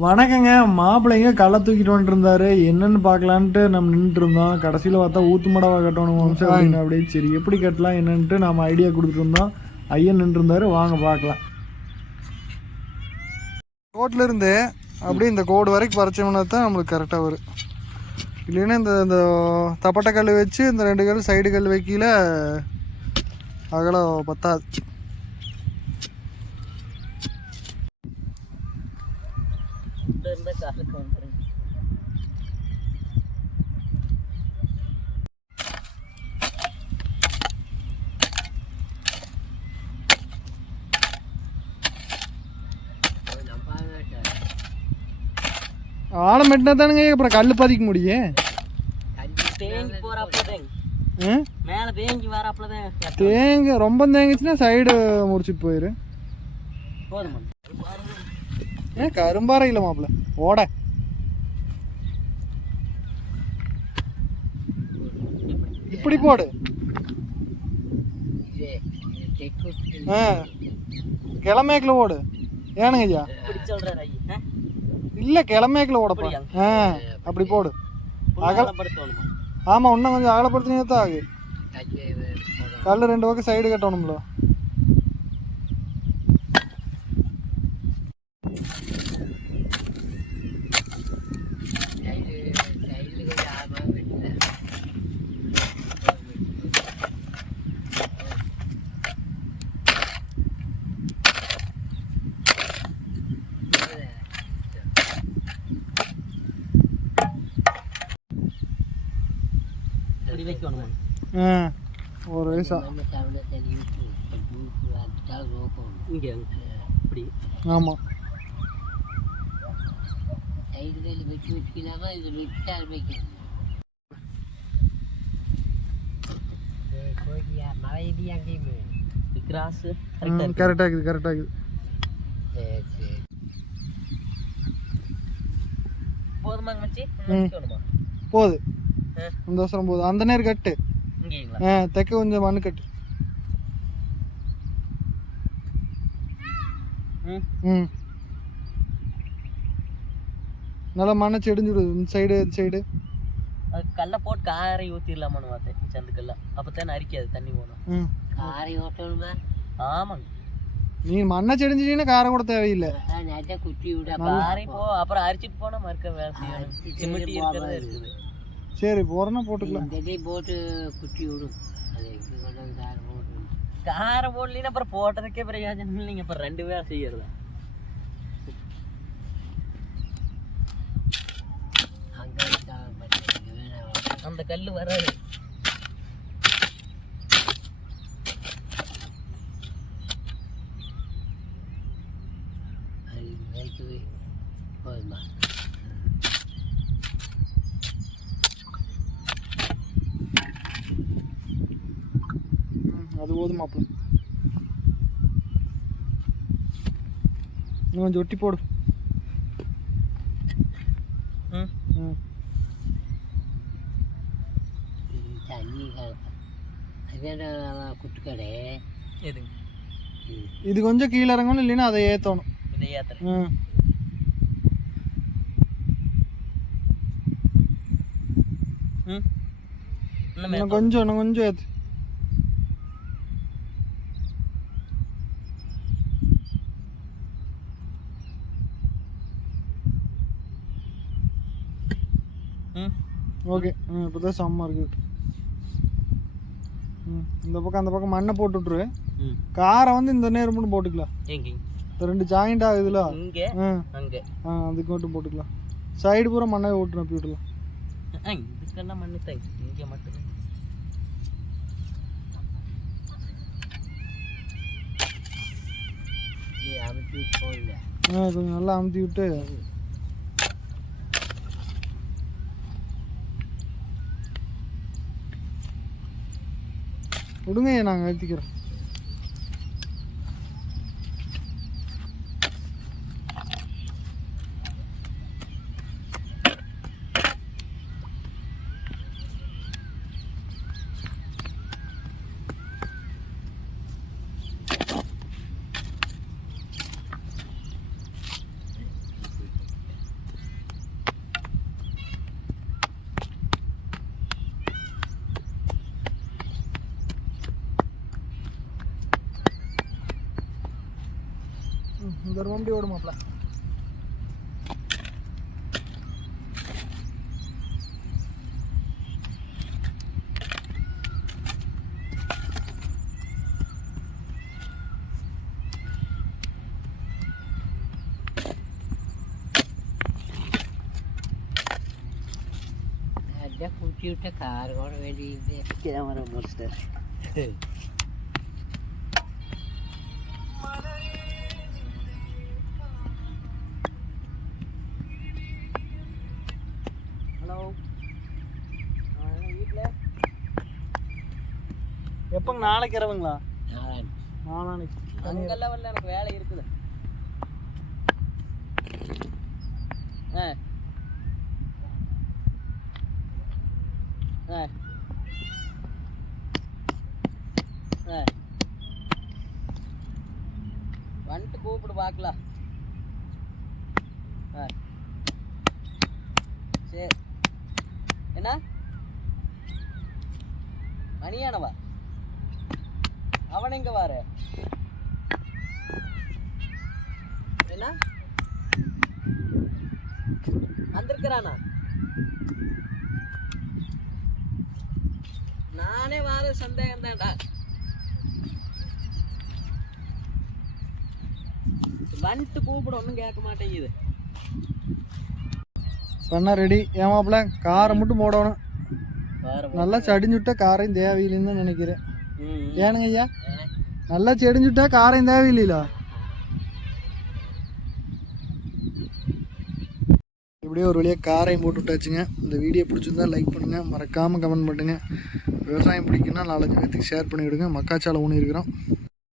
வணக்கங்க. மாப்பிள்ளைங்க களை தூக்கிட்டு வந்துட்டு என்னன்னு பார்க்கலான்ட்டு நம்ம நின்றுட்டு இருந்தோம் கடைசியில் பார்த்தா ஊத்து மடவா கட்டணும் வம்சம் அப்படின்னு அப்படியே சரி எப்படி கட்டலாம் என்னன்ட்டு நாம ஐடியா கொடுத்துட்டு இருந்தோம். ஐயன் நின்று இருந்தாரு வாங்க பார்க்கலாம். கோட்ல இருந்து அப்படியே இந்த கோடு வரைக்கும் பறிச்சோம்னா தான் நம்மளுக்கு கரெக்டாக வரும். இல்லைன்னா இந்த இந்த தப்பட்டை கல் வச்சு இந்த ரெண்டு கல் சைடு கல் வைக்கல அகலம் பத்தாது. இருந்த காலுக்கு வந்துருங்க ஆழம் மெட்டினா தானுங்க அப்புறம் கல் பதிக்க முடியும் தேங்கி போறாப்பதான் ஆ? மேல தேங்கி வராப்பதான் தேங்க ரொம்ப தேங்குச்சுன்னா சைடு முடிச்சிட்டு போயிரு. போதுமா. ஏன் கரும்பாறை இல்லை மாப்பிள்ள. ஓட. இப்படி போடு. ஆ கிழமேக்கில் ஓடு. ஏனுங்க ஐயா? இல்லை கிழமேக்கில் ஓடப்பா ஆ அப்படி போடு. அகலப்படுத்தணுமா? ஆமாம் இன்னும் கொஞ்சம் அகலப்படுத்தினே தான் ஆகு. கல் ரெண்டு பக்கம் சைடு கட்டணும்ல. ஒரு வயசா. இங்க இப்படி ஆமாம் கிராஸ் கரெக்டாக இருக்குது கரெக்டாக இருக்குது போதுமாங்க மச்சி? ம். அவசரம் போகுது அந்த நேரம் கட்டு. ஆ தெக்க கொஞ்சம் மண்ணு கட்டு. ம். நல்லா மண்ணை செடிஞ்சுடுது இந்த சைடு இந்த சைடு கல்ல போட்டு காரை ஊத்திடலாமான்னு பார்த்தேன் சந்து கல்ல. அப்பதான் அரிக்காது தண்ணி போகணும் ம். காரை ஓட்டணுமா ஆமாங்க. நீ மண்ணை செடிஞ்சிட்டீங்கன்னா காரம் கூட தேவையில்லை. காரை போ அப்புறம் அரிச்சிட்டு போனா மறுக்க வேலை செய்யணும். சிமெண்டி இருக்கிறதே இருக்குது. சரி போகிறேன்னா போட்டுக்கலாம். போட்டு குட்டி விடும். காரை போடலின்னா அப்புறம் போட்டதுக்கே பிரயோஜனம் இல்லைங்க. அப்புறம் ரெண்டு பேரும் செய்யறதா? அந்த கல்லு வராது ம், அது போதும் மாப்பிள்ள இன்னும் கொஞ்சம் ஒட்டி போடு. ம். ம். குட்டுக்கடை எதுங்க? இது கொஞ்சம் கீழே இறங்கணும் இல்லைன்னா அதை ஏற்றணும் இதை ம். இன்னும் கொஞ்சம் இன்னும் கொஞ்சம் ஏற்று ம். ஓகே. ம் இப்போ தான் செம்ம இருக்குது ம் இந்த பக்கம் அந்த பக்கம் மண்ணை போட்டு விட்ரு ம். காரை வந்து இந்த நேரம் மட்டும் போட்டுக்கலாம். இந்த ரெண்டு ஜாயிண்ட் ஆகுதுல இங்க? ஆ. அங்க. ஆ அதுக்கு மட்டும் போட்டுக்கலாம். சைடு பூரா மண்ணை ஓட்டு நப்பி விட்டுலாம். ஆ, இதுக்கெல்லாம் மண்ணு தான். இங்க மட்டும். ஆ கொஞ்சம் நல்லா அமுத்தி விட்டு. விடுங்க நாங்கள் ஏற்றிக்கிறோம் Dırmamda yorum abla. Computer car కూడా వెళ్ళి ఇదే కెమెరా మోస్తారు எப்போங்க நாளைக்கு இரவுங்களா? நாளானைக்கு அங்கெல்லாம் வரல எனக்கு வேலை இருக்குது. ஆ. ஆ. ஆ. வந்துட்டு கூப்பிடு பார்க்கலாம். ஆ. சரி. என்ன? மணியானவா? அவன் எங்க வாரு? என்ன? வந்திருக்கிறானா? நானே வார சந்தேகம் தான்டா வந்துட்டு கூப்பிட ஒன்றும் கேட்க மாட்டேங்குது. பண்ணா ரெடி. ஏமாப்ல காரை மட்டும் போடணும். நல்லா சடிஞ்சுட்டா காரையும் தேவையில்லைன்னு நினைக்கிறேன். ஏனுங்க ஐயா? நல்லா செடிஞ்சுட்டா காரையும் தேவையில்லையிலோ இப்படியே ஒரு வழியாக காரையும் போட்டு விட்டாச்சுங்க இந்த வீடியோ பிடிச்சிருந்தா லைக் பண்ணுங்கள் மறக்காமல் கமெண்ட் பண்ணுங்கள் விவசாயம் பிடிக்குன்னா நாலஞ்சு பேர்த்துக்கு ஷேர் பண்ணிவிடுங்க. மக்காச்சாலை ஊனி இருக்கிறோம்